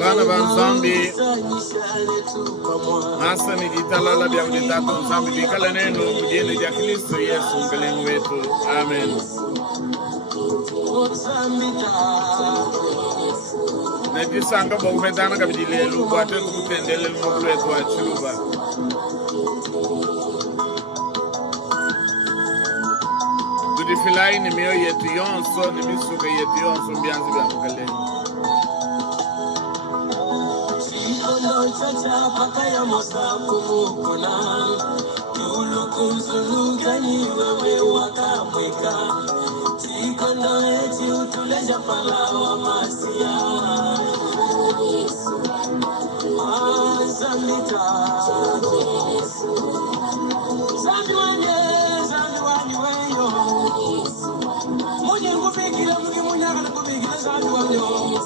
Bana banzambi hasa ni jitalala bya kujitatu nzambi bikala neno mjini ya Kristo Yesu mkalengu wetu. Amen. Najisanga bokupetana kabidilelu kwate kukutendele lumokulu wetu wa chiluba. Tudifilai ni mio yetu yonso ni misuka yetu yonso mbianzi bya mkalengu. Chacha pakaya mosafu mukona Yulu kumzulugani wewe wakamweka Chikondo eti utuleja palawa masia Zambita Zambiwani weyo Muje ngubikile mugi munyaka na kubikile zambiwani weyo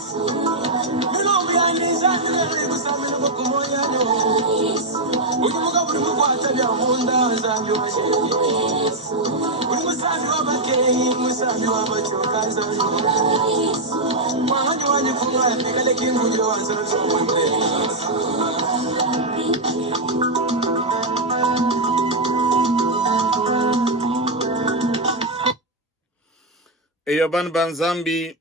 Eyoban banzambi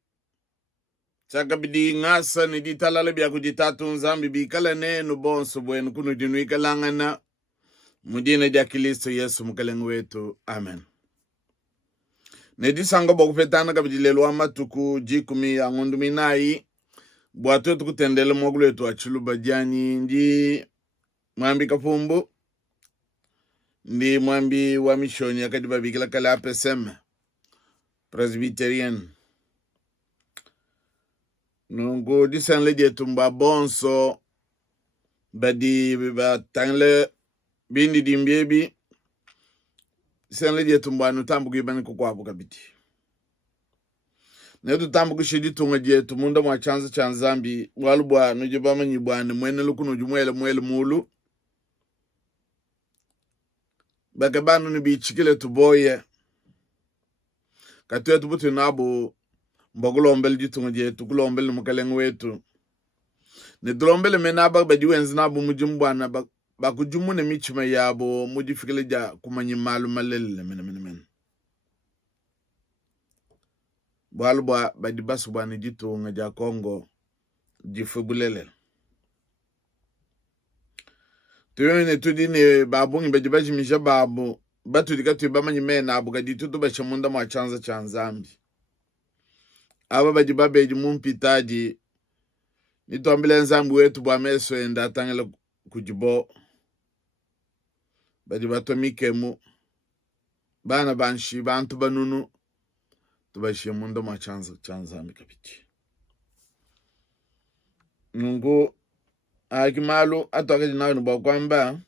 Chakabidi ngasa ni ditalale bya kujitatu nzambi bikala nenu bonso bwenu kunu dinuika langana mudine ja Kristo Yesu mkalengu wetu. Amen. Nedisanga bokupetana kabidilelu amatuku jikumi ya ngunduminai bwatu wetu kutendele mwagulu wetu achiluba jani ndi mwambi kapumbu ndi mwambi wa mishoni ya kadiba bikila kala APSM Presbyterian Nungu disan leje tumba bonso badi tangle bindi dimbiebi disan leje tumba nutambu gibani kukwabu kabiti netu tambu kushidi tunga je tumunda mwa chanza chanzambi walubwa nujibama nyibwani mwene luku nujumwele mulu bakabanu nibichikile tuboye katuya tubutu nabu mbogulombel jitunga je tukulombel mukalengu wetu ne drombele menaba badi wenzi nabu mujimbwana bakujumu ne michima yabo mujifikile ja kumanyi malu malele men balwa badi basu bwana jitunga ja Kongo jifubulele tuyone tudine babu ngibaji misha babu batu dikatu bamanyi mena abu kadi tutu bashamunda mwa chanza chanzambi aba baji babeji mumpitaji nitoambile nzambi wetu bwa meso enda tangela kujibo baji batomikemu bana banshi bantu banunu tubashie mundo mwa chanzambi kapiti Mungu akimalu atwakaji nawe nuba kwamba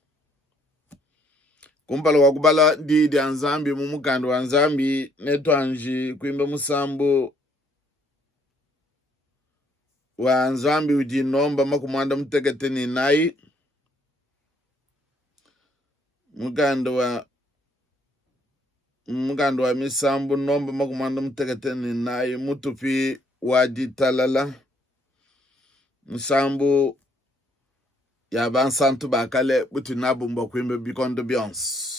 kumpala wakubala didi anzambi mumukando wanzambi netwanji kuimba musambu wa nzambi ujinomba makumanda muteketeni nai mugando wa misambu nomba makumanda muteketeni nai mutupi wajitalala musambu ya bansantu bakale butu nabumba kuimba bikondo beyonce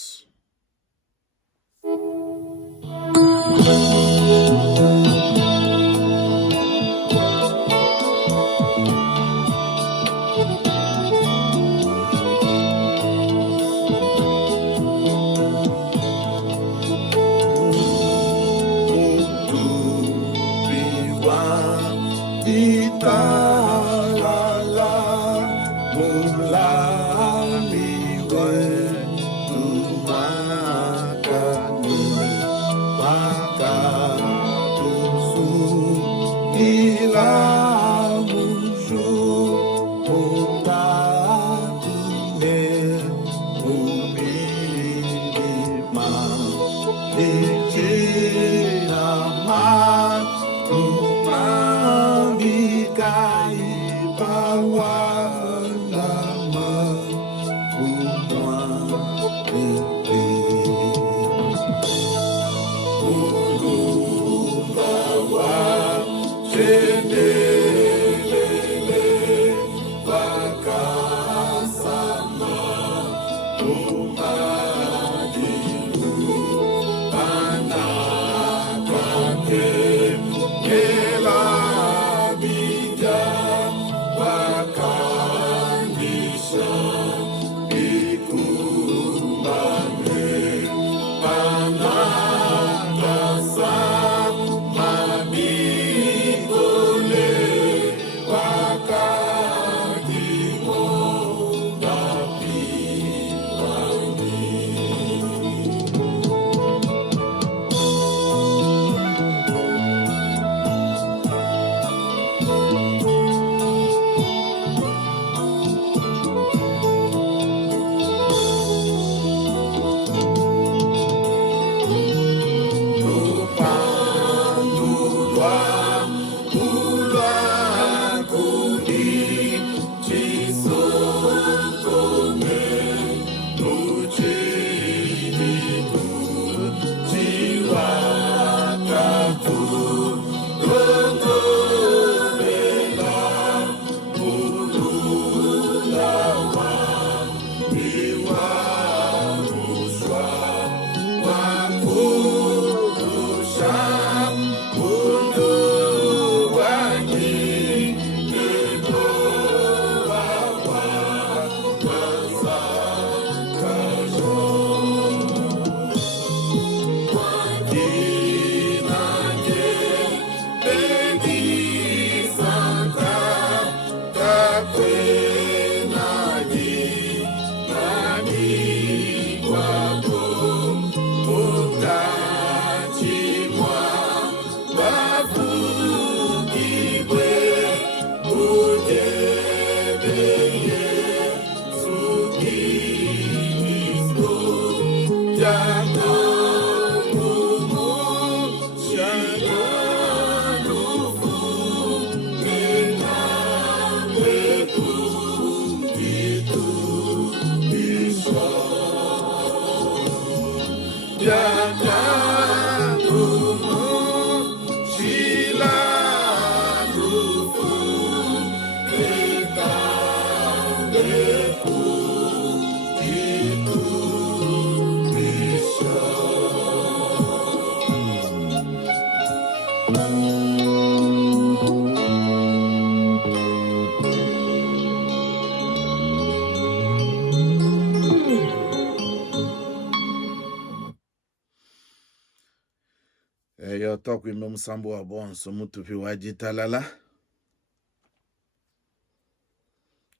Yo toku imbe musambu wa bonso mutupi wajitalala.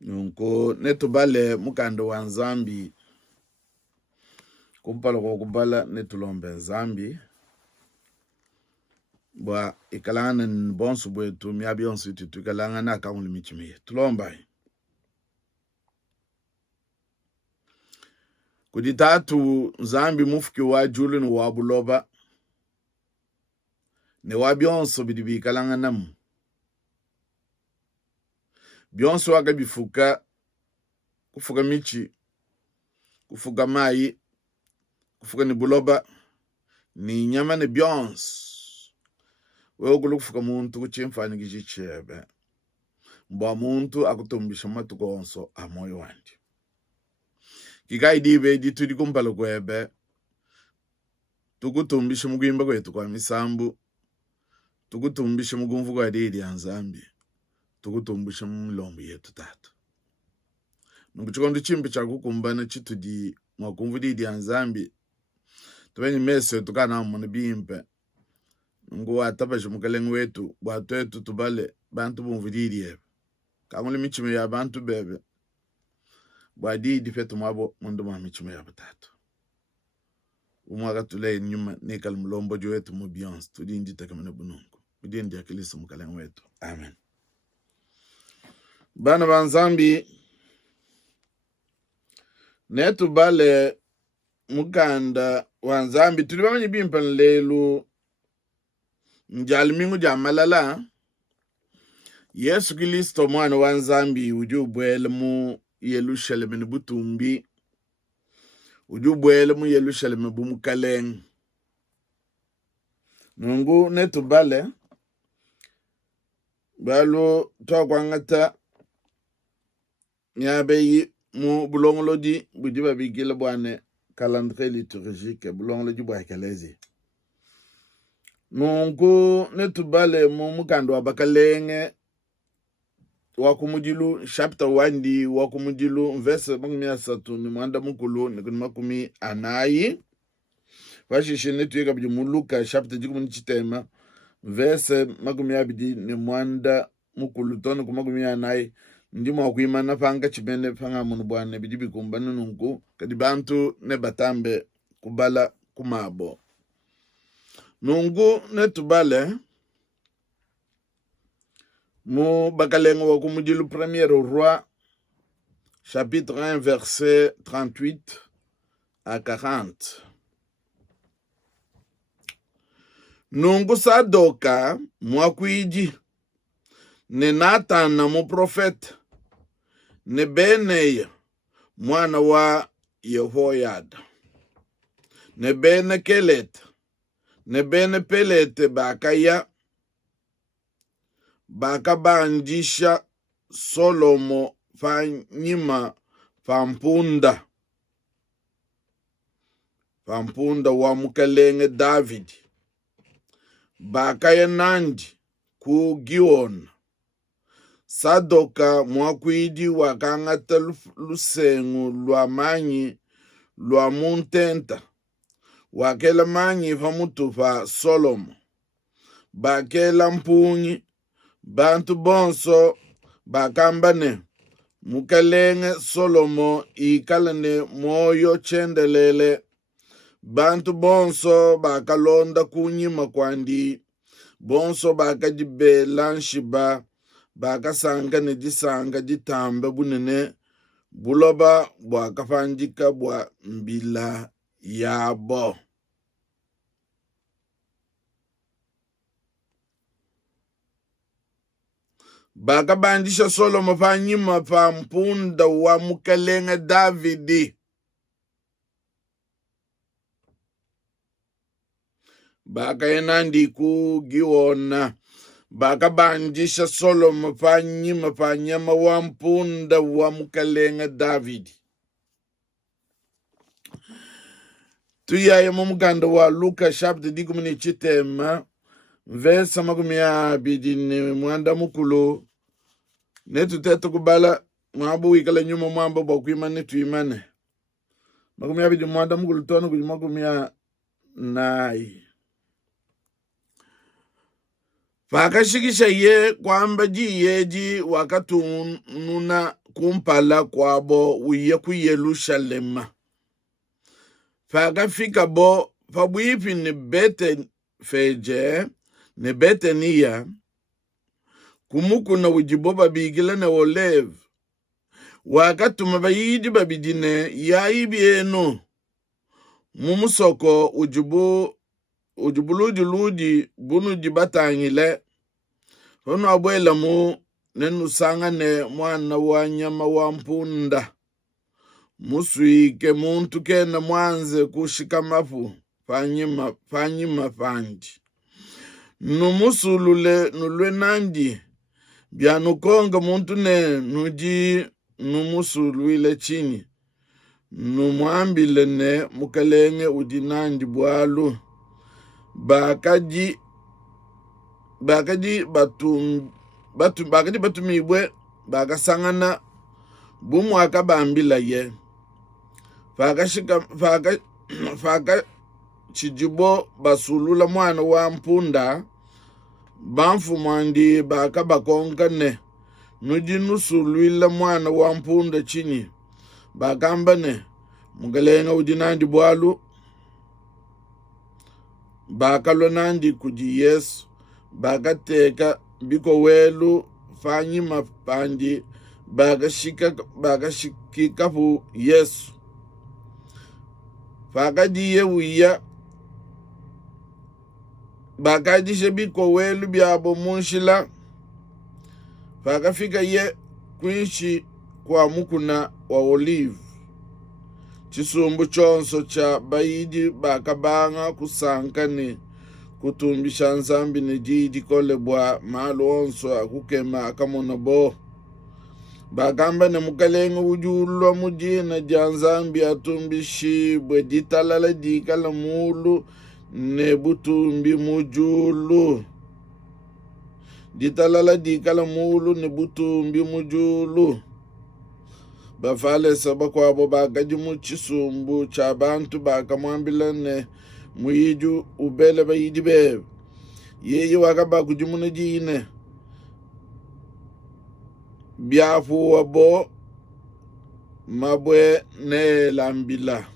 Nunko netubale mukando wa Nzambi. Kumpalo kwa kubala netulombe Nzambi. Bwa ikalanga bonso bwetu miabi onsu ititu ikalanga na kaunli michimiye. Tulomba. Kuditatu Nzambi mufuki wa julu ni wabuloba. Ne wa bionso bidibi kalanga namu. Bionso waga bifuka kufuka michi, kufuka mai, kufuka ni buloba, ni nyama ni bionso. Wewe kufuka muntu kuchimfani kichichebe. Mba muntu akutumbisha matukonso amoyo wandi. Kikai dibe ditu dikumpalo kwebe. Tukutumbisha mugimba kwetu kwa misambu. Tukutumbisha mugumfu kwa didi ya Nzambi. Tukutumbisha mlombi yetu tatu. Nukuchukondu chimpi cha kukumbana chitu di mwakumfu didi ya Nzambi. Tuwenye mese tukana mwani bimpe. Nungu watabashi mukalengu wetu. Watu wetu tubale bantu bumfu didi yebe. Kamuli michime ya bantu bebe. Didi fetu mwabo mundu mwa michime ya batatu. Umwaga tule nyuma nekal mlombo jo wetu mubiyons. Tudi indita kamene bunungu. Tudi indi akilisu mukalengu wetu. Amen. Bana ba Nzambi netu bale mukanda wa Nzambi tuli bamanyi bimpa lelu njalimingu jamalala Yesu Kristo mwana wa Nzambi ujubwele mu Yerusalemu butumbi ujubwele mu Yerusalemu bumukaleng nungu netu bale balo tokwangata nyabe mu bulongolo di budi babigile bwane calendrier liturgique bulongolo di bwakelezi nunku netubale mu mukando wa bakalenge wakumudilu chapter 1 di wakumudilu verse 3 ni mwanda mukulu ni makumi anayi vashishe netuyeka bidi mu Luka chapter 10 verse makumi abidi ni mwanda mukulu tono ku makumi anayi ndimo akuimana panga chimene panga munu bwane bidi bikumba nunku kadi bantu ne batambe kubala kumabo nungu netubale mu bakalengo wa kumudilu premier roi chapitre 1 verset 38 à 40. Nungu Sadoka mwakwiji ne Natana mu profeta ne Beneya mwana wa Yehoyada ne Bene Keleta ne Bene Pelete bakabanjisha Solomo fanyima pampunda wa mukalenge David bakaya nandi ku Gion. Sadoka mwakwidi wakangata lusengu lwa manyi lwa muntenta wakela manyi pamutu pa Solomo bakela mpunyi bantu bonso bakambane mukalenge Solomo ikalane moyo chendelele bantu bonso bakalonda kunyima kwandi bonso bakadibela nshiba bakasanga ne disanga ditamba bunene buloba bwakafanjika bwa mbila yabo. Bakabandisha Solomo panyima pa mpunda wa mukalenge Davidi. Bakayenandi ku Giona bakabandisha Solomo panyima panyama wa mpunda wa mukalenge Davidi. Tuyaye mu muganda wa Luka chapter 10 verse makumi abidi ni mwanda mukulu netutete kubala mwabu wikala nyuma mwamba bwakwimane tuimane makumi abidi mwanda mukulu tono kuli makumi anayi. Vakashikisha ye kwamba jiyeji wakatununa kumpala kwabo uye ku Yerusalema. Vakafika bo fabwipi ni Betefage ne Betania kumukuna ujibo babigila ne Olev wakatuma bayidi babidine yaibieno mumusoko ujibuludi bunu jibatangile hono abwela mu nenusanga ne mwana wa nyama wa mpunda muswike muntu kena mwanze kushika mafu fanyima fanji numusulule nulwe nandi byanukonga muntu ne nuji numusuluile chini numwambile ne mukalenge udinandi bwalu bakadi batumibwe bakasangana bumwaka bambila ye faka chijibo basulula mwana wa mpunda banfu mwandi baka bakongane nuji nusulwila mwana wa mpunda chini bakambane mugalenga udinandi bwalu bakalwa nandi kuji Yesu bakateka biko welu fanyima pandi bakashikikapu Yesu fakadiye wiya bakadishe biko welu byabo munshila fakafika ye kwinshi kwa mukuna wa Olive chisumbu chonso cha bayidi bakabanga kusankane kutumbisha nzambi ne didi kolebwa malo onso akukema akamona bo Bakamba ne mukalenga ujulwa mujina janzambi atumbishibwe ditalala dikala mulu ne butumbi mujulu. Ditalala dikala mulu ne butumbi mujulu. Bafale saba kwabo bakaji muchisumbu cha bantu bakamwambila ne muiju ubele bayidi bebe. Yeye wakaba kujimuna jine. Biafu wabo mabwe ne lambila.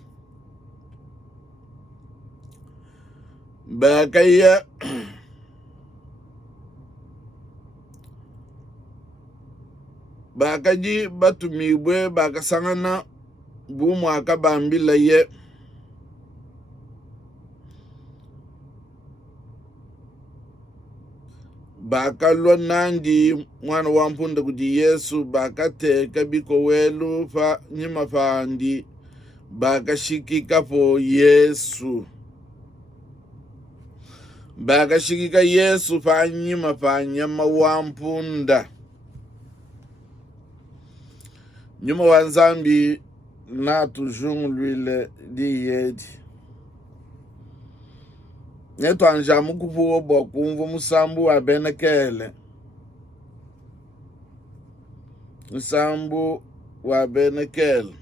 Bakaya bakaji batumibwe bakasangana bumu akabambila ye. Bakalwa nandi mwana wa mpunda kuti Yesu bakateka biko welu fa nyima fandi bakashikika po Yesu. Bakashikika Yesu fa nyima fa nyama wa mpunda. Nyuma wanzambi na tujungulwile di yedi. Neto anjamu kufuwa bokumvu musambu wa benekele. Musambu wa benekele.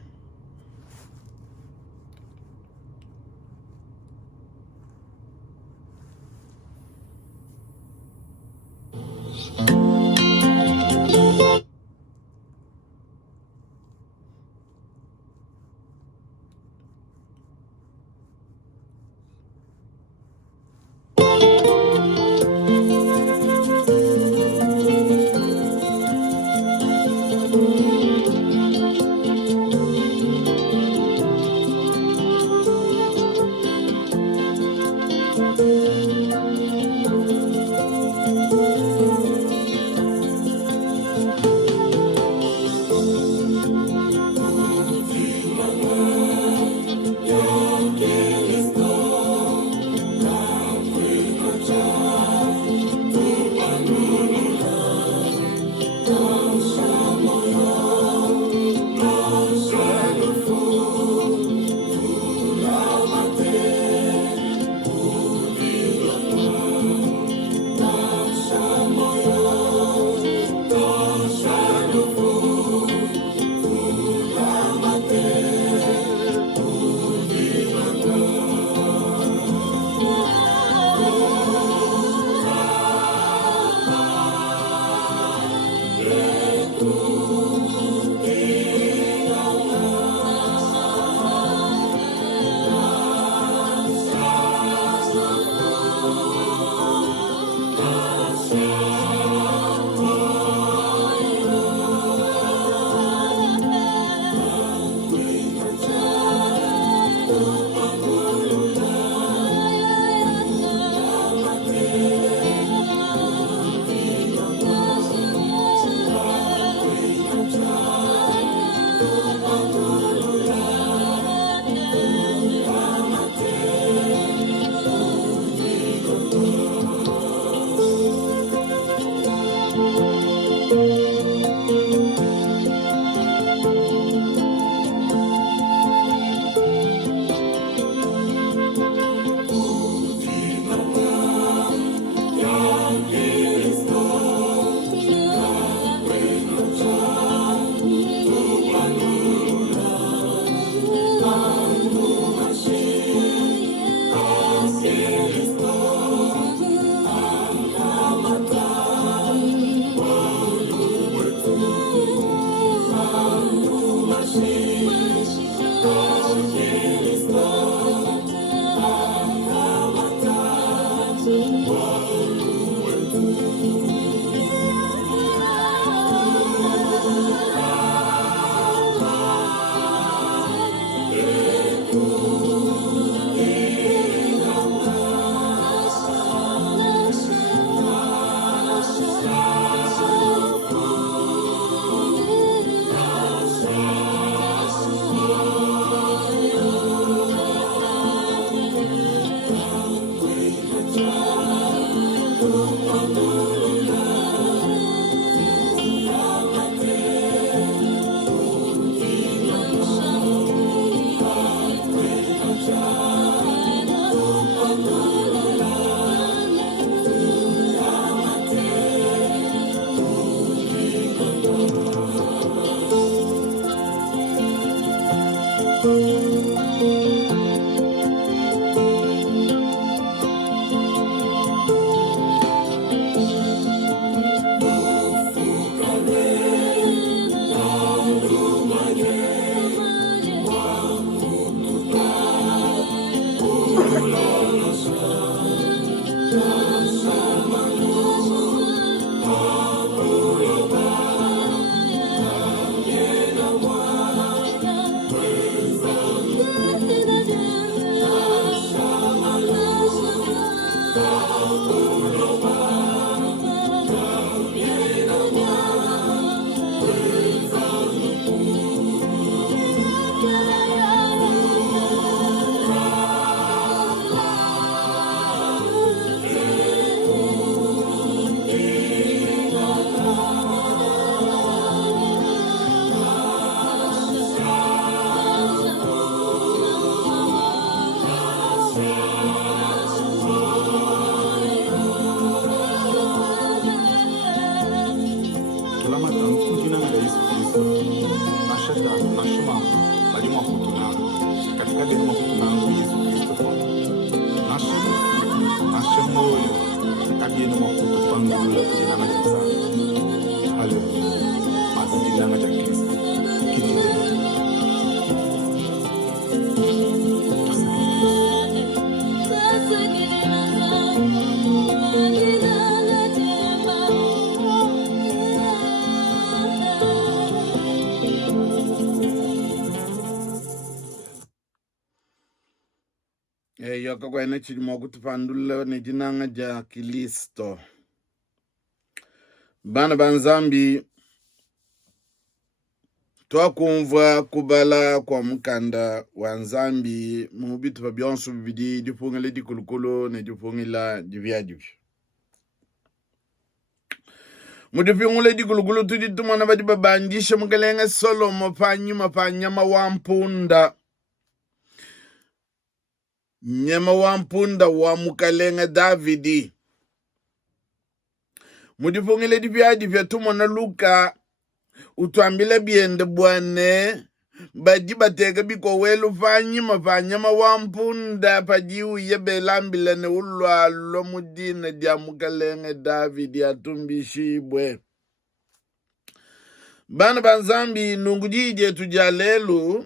Yoka kwa ene chidi mokutu pandula ne jinanga ja Kilisto. Bana banzambi twakumva kubala kwa mkanda wa nzambi mubitu pa byonso bibidi dipungele di kulukulu ne dipungela divyadivyo. Mudipungele di kulukulu tudi tumana badi babandisha mkalenga Solomo panyuma panyama wampunda. Nyama wampunda wa mukalenga Davidi. Mudipungele divyadivyo tumana Luka utwambile biende bwane badi bateka biko welu fanyama wampunda pajiu yebelambile ne ulwalo mudine dia mukalenge Davidi atumbishibwe. Bana banzambi nungujije tujalelu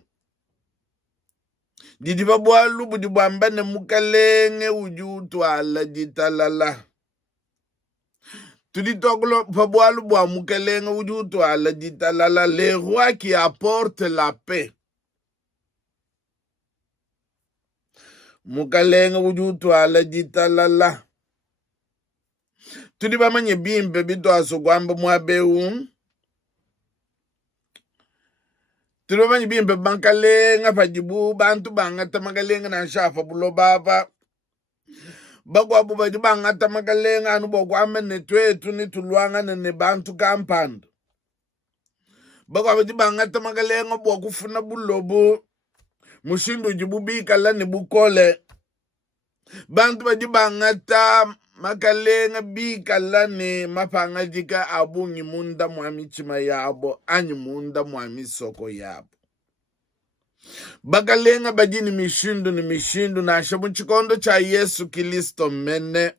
didi babwalu budi bwambane mukalenge ujutwala jitalala. Tudi toklo pabwalu bwa mukalenga ujutu ala jitalala, le roi qui apporte la paix. Mukalenga ujutu ala jitalala. Tudi bamanye bimbe bito asogwamba mwabeu. Tudi bamanye bimbe bankalenga pajibu bantu bangata makalenga na shafa bulo baba. Bagwa buba jibanga tamakalenga anu bogwa amene twetu ni tuluanga ne bantu kampando. Bagwa jibanga tamakalenga bwa kufuna bulobo mushindu jibubika la ne bukole. Bantu bajibanga tamakalenga bika la ne mapanga jika abungi munda mwami chima yabo anyi munda mwami soko yabo. Bakalenga bajini mishindu na shabuchikondo cha Yesu Kilisto mene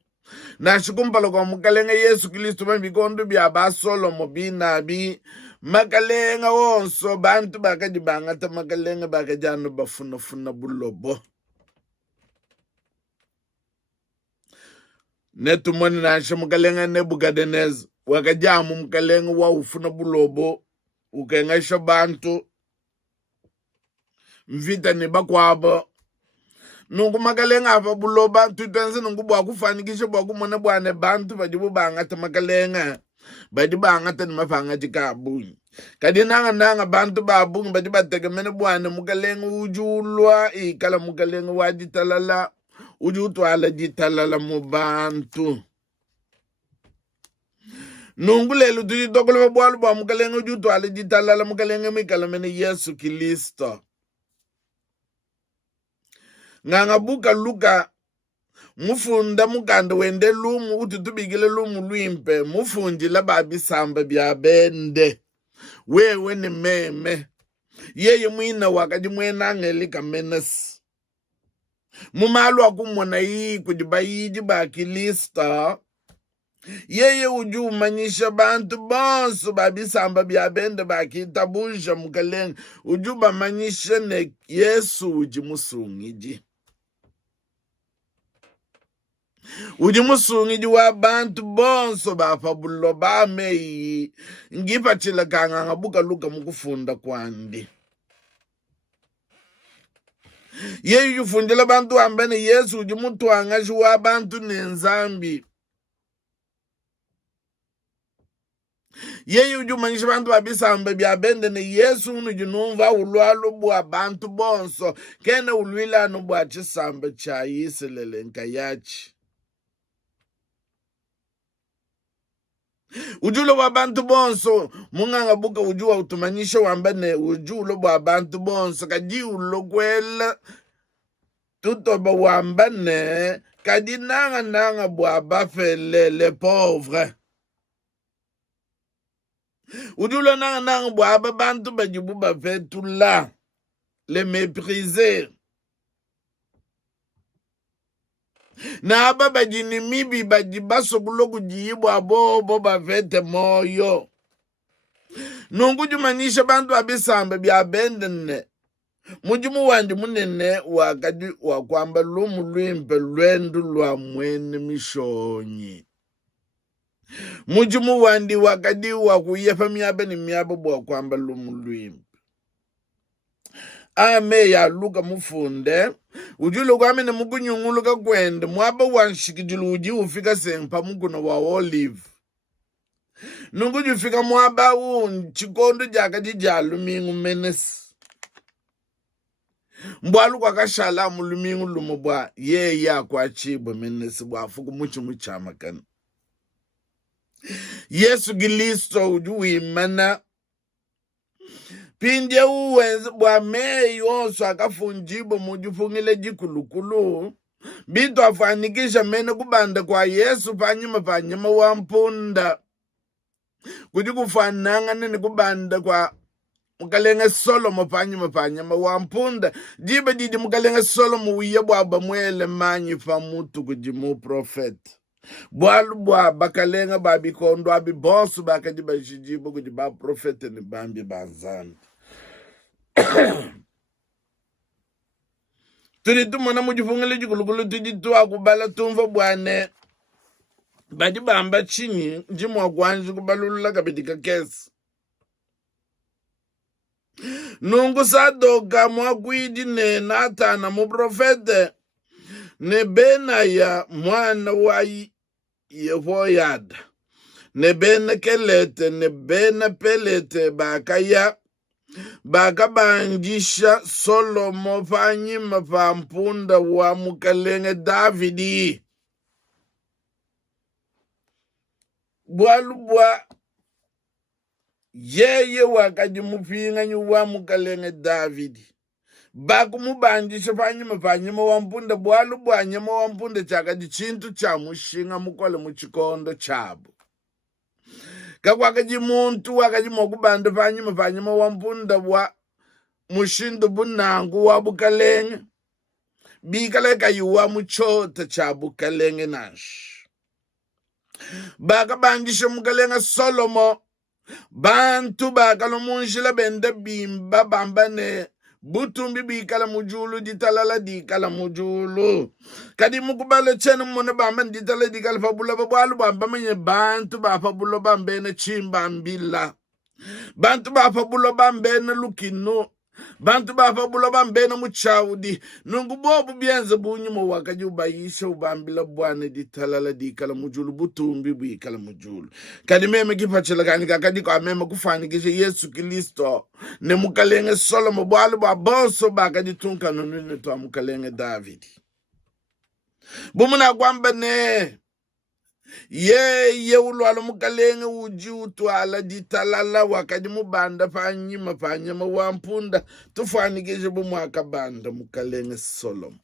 na shikumpalo kwa mukalenga Yesu Kilisto mabikondo bya basolomo binabi makalenga wonso bantu bakajibanga ta makalenga bakajano bafuna bulobo netu mwani na shamukalenga Nebukadneza wakajamu mukalenga wa ufuna bulobo ukengasha bantu mvita ni bakwabo nungu makalenga apa buloba tutenze nungu bwa kufanikisha bwa kumona bwane bantu bajibu bangata makalenga badi bangata ni mafanga jikabunyi kadi nanga bantu babunyi badi bategemene bwane mukalenga ujulwa ikala mukalenga wajitalala ujutwala jitalala mu bantu nungu lelu tuji tokolo bwalu bwa mukalenga ujutwala jitalala mukalenga mikala mene Yesu Kilisto. Nganga buka Luka mufunda mukanda wende lumu ututubigile lumu lwimpe mufunji la babi samba bya bende wewe ni meme yeye mwina wakadi mwena ngeli kamenes mumalu akumona yi kujiba yiji bakilista yeye uju manyisha bantu bonso babisamba byabende bakitabusha mukalenge uju bamanyisha ne Yesu uji musungiji wa bantu bonso bafabulo bameyi ngipatshila kanga ngabuka luka mukufunda kwandi yeyu yufundela bantu ambene Yesu uji mutwanga wa bantu nenzambi yeyu uji manyisha bantu babisamba byabende ne Yesu uji numva ulwalo bwa bantu bonso kene ulwilano bwa chisamba cha yiselele nkayachi ujulo wa bantu bonso munganga buka ujua utumanyisha wambane ujulo wa bantu bonso kadi ulokwela tutoba wambane kadi nanga bwa bafelele pauvre ujulo nanga bwa bantu bajibu bafetula le mépriser na aba bajini mibi bajibaso bulogu jiibu abobo bavete moyo nungu jumanyisha bantu abisamba byabendene mujumu wandi munene wakadi wakwamba lumu lwimpe lwendu lwa mwene mishonyi mujumu wandi wakadi wakuyefa miabe ni miabe bwa kwamba lumu lwimpe ame ya luka mufunde ujulo kwame ne mukunyunguluka kwende mwaba wanshikijulu uji ufika sempa mukuno wa olive nungu jufika mwaba chikondo jaka jijalu mingu menes mbwalu kwa kashala mulumingu lumubwa ye ya kwa chibo menes bwa fuku muchu muchamakana Yesu Gilisto uju imana pinde uwenze bwa meyi onso akafunjibo mujufungile jikulukulu bitu afanikisha mene kubanda kwa Yesu panyuma wampunda kuji kufananga nini kubanda kwa mukalenge Solomo panyuma wampunda jibe didi mukalenge Solomo uye bwa mwele manyi famutu kujimu profeta bwalu bwa bakalenga babikondo abibosu bakajiba jijibo kujiba profeta ni bambi banzani turi tumona mujifungile jikulukulu tujitu akubala tumva bwane bajibamba chini njimwa kwanji kubalulula kabitika kesi nungu sadoka mwakwidi ne Natana muprofete ne Benaya mwana wa Yehoyada ne Bena Kelete ne Bena Pelete bakaya bakabanjisha Solomo panyima pampunda wa mukalenge Davidi bwalu bwa yeye wakajimupinga wa mukalenge Davidi bakumubanjisha panyima wampunda bwalu bwa nyama wampunda chakadi chintu cha mushinga mukole muchikondo chabo kakwakaji muntu wakajima kubanda panyima wampunda wa mushindu bunangu wa bukalenge bikaleka yuwa muchota cha bukalenge nash bakabanjisha mukalenge Solomo bantu bakalomunjila bende bimba bambane butumbi bikala mujulu ditalala dikala mujulu kadi mukubale chene mone bamba ditala dikala fabula babwalu bamba menye bantu bafabulo bambene chimba mbila bantu bafabulo bambene lukino bantu bafabulo bambene muchaudi nungu bobu bienze bunyumo wakaji ubayisha ubambila bwane ditalala dikala mujulu butumbi bikala mujulu kadi meme kipachela kanika kadi kwa meme kufanikisha Yesu Kristo ne mukalenge Solomo bwalu bwa bonso bakadi tunka nunune to mukalenge Davidi bumuna kwamba ne ye ulwalo mukalenge uji utwala ditalala wakadi mubanda panyima wampunda tufanikishe bumwaka banda mukalenge Solomo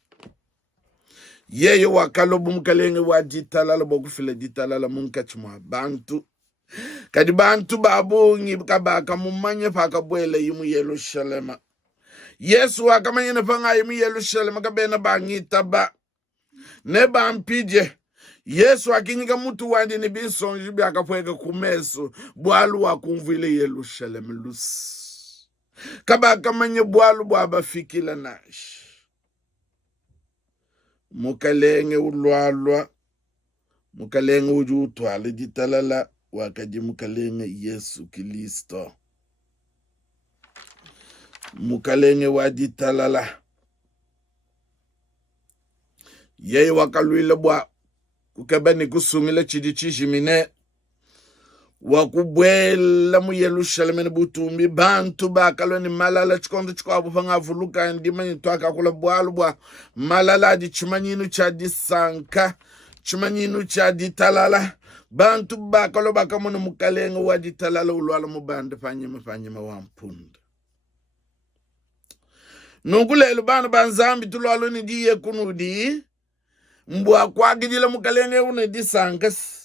yeye wakalo bumukalenge wa ditalala bokufile ditalala munkachimwa bantu kadi bantu babungi kabaka mumanye pakabwele yimu Yerusalema. Yesu akamanyene panga yimu Yerusalema kabena bangita ba ne bampije. Yesu akinyika mutu wandi ni bisonji bi akapweka kumeso bwalu wakumvile Yerusalema lusi. Kabaka manye bwalu bwabafikila nash. Mukalenge ulwalwa, mukalenge ujutwale jitalala wakaji mukalenge Yesu Kristo. Mukalenge wajitalala. Yeye wakalwile bwa kukabani kusungile chidichishimine wakubwela mu Yerusalemu ni butumbi bantu bakalwe ni malala chikondo chikwabu pangavuluka ndima nitwaka kula bwalu bwa malala di chimanyinu cha disanka chimanyinu cha ditalala bantu bakalo bakamono mukalenge wa ditalala ulwala mubande fanyima wampunda nungulelo bana banzambi tulwalo ni diye kunudi mbwa kwagidila mukalenge une disankas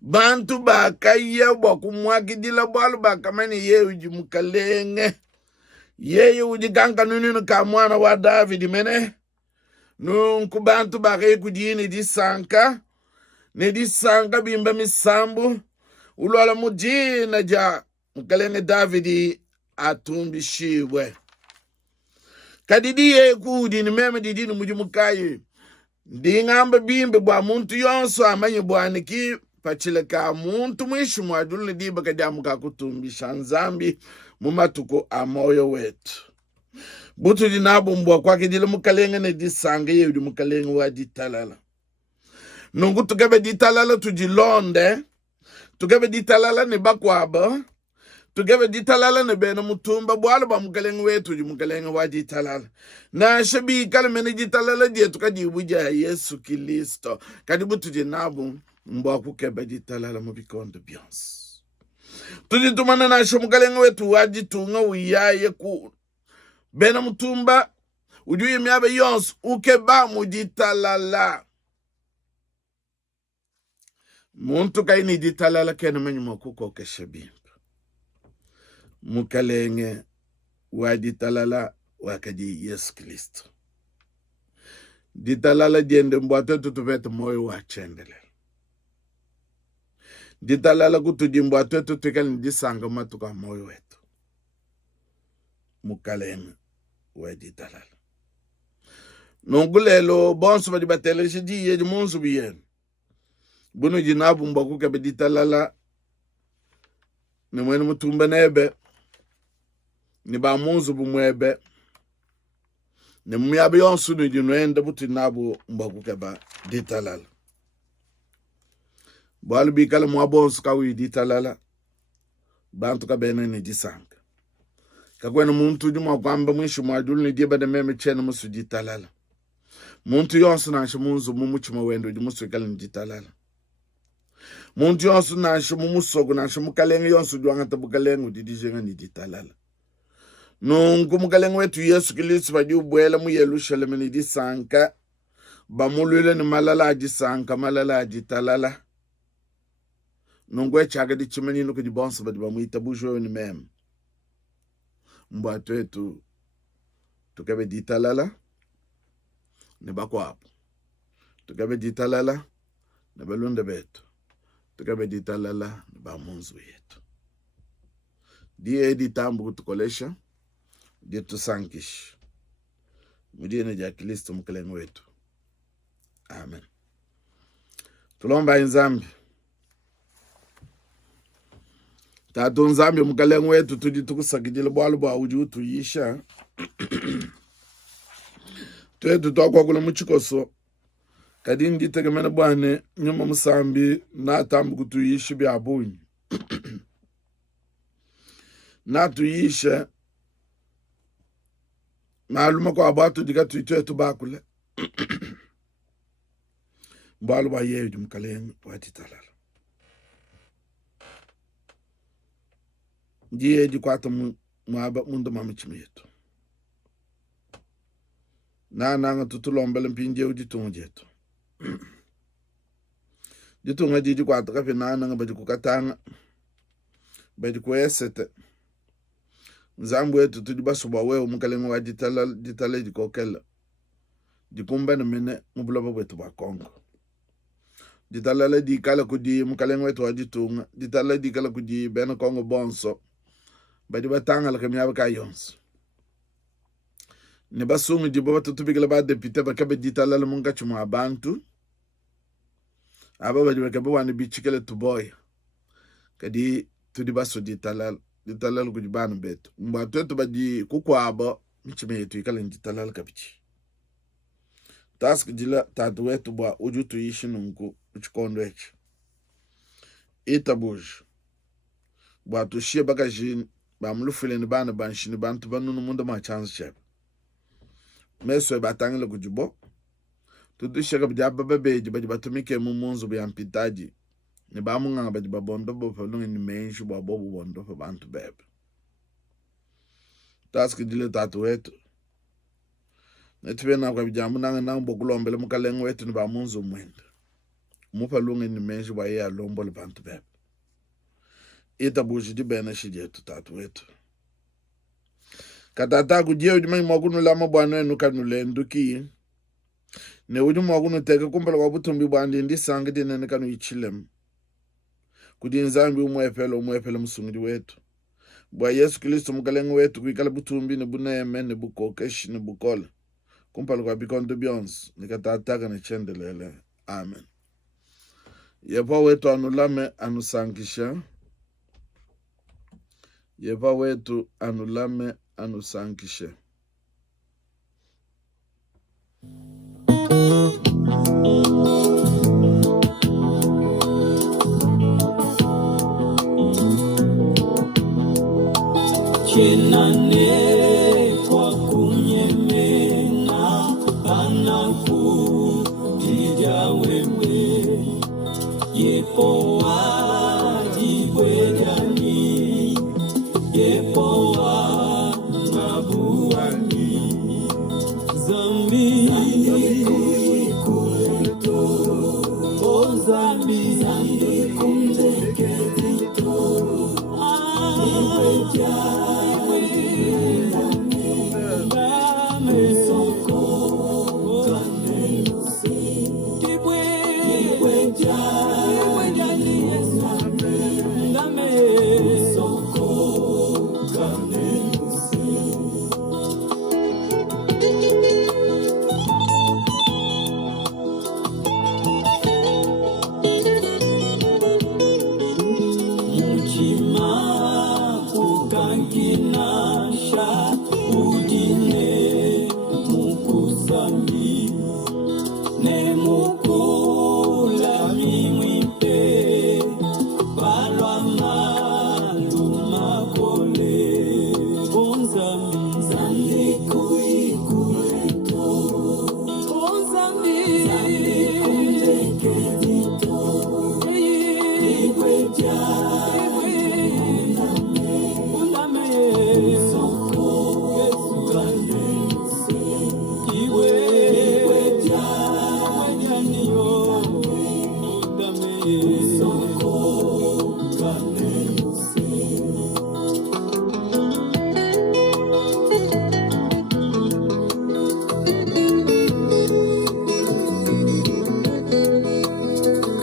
bantu bakaya bakumwagidila bwalu bakamani ye uji mukalenge yeye uji kanka nununu ka mwana wa David mene nunku bantu bakaye kudini disanka ne disanka bimba misambu ulwala mujina ja mukalenge David atumbishiwe kadidi ye kudini meme didini muji mukaye ndingamba bimbe bwa muntu yonso amanye bwaniki pachile ka muntu mwishu mwadulu ni diba kajamu kakutumbisha nzambi mumatuko amoyo wetu. Butu dinabu mbwa kwa kidile mukalenge ne disange ye udi mukalenge wa ditalala. Nungu tukebe ditalala tujilonde, tukebe ditalala ne bakwaba, tukebe ditalala ne bena mutumba bwala ba mukalenge wetu udi mukalenge wa ditalala. Na shabi kalimene ditalala die tukadibuja ya Yesu Kristo. Kadibutu dinabu mbwa kukebe ditalala mubikondo bionsi. Tujitumana na shomukalenge wetu wajitunga uyaye ku bena mutumba ujuye miabe yonsi ukeba muditalala. Muntu kaini ditalala kena manyuma kuko keshabimba. Mukalenge waditalala wakadi Yesu Kristo. Ditalala diende mbwate tutubete moyo wachendele. Ditalala kutujimbo twetu tukali disanga matuka moyo wetu. Mukalenge wa ditalala. Nongulelo bonso badibatele shidi ye munzu biyen. Bunu jinabu mbaku kabe ditalala ne mwene mutumba nebe ni ba munzu bumwebe ne myabe yonsu ni jinwenda buti nabu mbaku kabe ditalala. Bwalu bikala mwabonsu kawi ditalala bantu kabene ni disanga kakwena muntu juma kwamba mwishu mwadulu ni diba de meme chene musu ditalala muntu yonsu nasho munzu mumuchima wendo musu ikala ni ditalala muntu yonsu nasho mumusogo nasho mukalenge yonsu duanga tabukalenge udidijenga ni ditalala nungu mukalenge wetu Yesu Kristo badi ubwela mu Yerusalemu ni disanga bamulule ni malala disanka malala ditalala nongwe chaga di chimani nuko di bonso badi bamuita bujo ni mem mbwa twetu tukabe ditalala ne bakwapo tukabe ditalala ne balunde betu tukabe ditalala ne bamunzu yetu die di tambu tukolesha die tusankish mudine ja Kristo mukalenge wetu amen. Tulomba inzambi tatu nzambi mukalenge wetu tudi tukusakidile bwalu bwa uju tuyisha twetu twakwa kula muchikoso kadindi tegemene bwane nyuma musambi na tambu kutuyishi bya bunyi na tuyisha maluma kwa batu diga twetu bakule bwalu bwa yeju mukalenge watitalala ndiye jikwata mundu mamichimi yetu nanga tutulombele mpinje ujitunga jetu jitunga jikwata kafe nanga bajikukatanga badi kwesete nzambu wetu tudibasoba wewe mukalenga wa ditala dikokela dikumba ne mene mubuloba bwetu ba Kongo ditala dikala kudi mukalenga wetu wa ditunga ditala dikala kudi bena Kongo bonso badi batanga la kamya ba yonso ne basungu dibo batutubikela ba depute bakabe ditala la munga chuma abantu aba badi bakabe wani bichikele tuboya kadi tudibaso ditala kudi banu betu mbatu wetu badi kukwaba michime yetu ikala ditala kabichi task dila tatu wetu bwa ujutu ishi nunku uchikondo echi itabuj bwa tushie baka jini ba mlufile ni bana banshini bantu banunu munda ma chance chep meso batangile kujibo tutushe kabidi ababeji badi batumike mumunzu byampitaji ni bamunga badi babondo bo pelungi ni menshi bwa bobo bondo fa bantu bebe task dila tatu wetu netibena kwa bijamu nanga bokulombele mukalenga wetu ni bamunzu mwenda mupalungi ni menshi bwa ya lombo le bantu bebe itabuji di bena shijetu tatu wetu katata kujie ujima imwakunu lama bwana enu kanule nduki ne ujima wakunu teke kumpala kwa butumbi bwandi ndi sangi di nene kanu ichilem kudi nzambi umwepele msungidi wetu bwa Yesu Kristo mukalenga wetu kuikala butumbi ne buneme ne bukokeshi ne bukola kumpala kwa bikondo bionsi nikatataka ne chendelele amen yepa wetu anulame anusankisha yepa wetu anulame anusankishe chenane kwa kunyemena anaku jija wewe yepo wajibwejani yepo wa mabuani zambi kuleto o zambi kumteketito iweja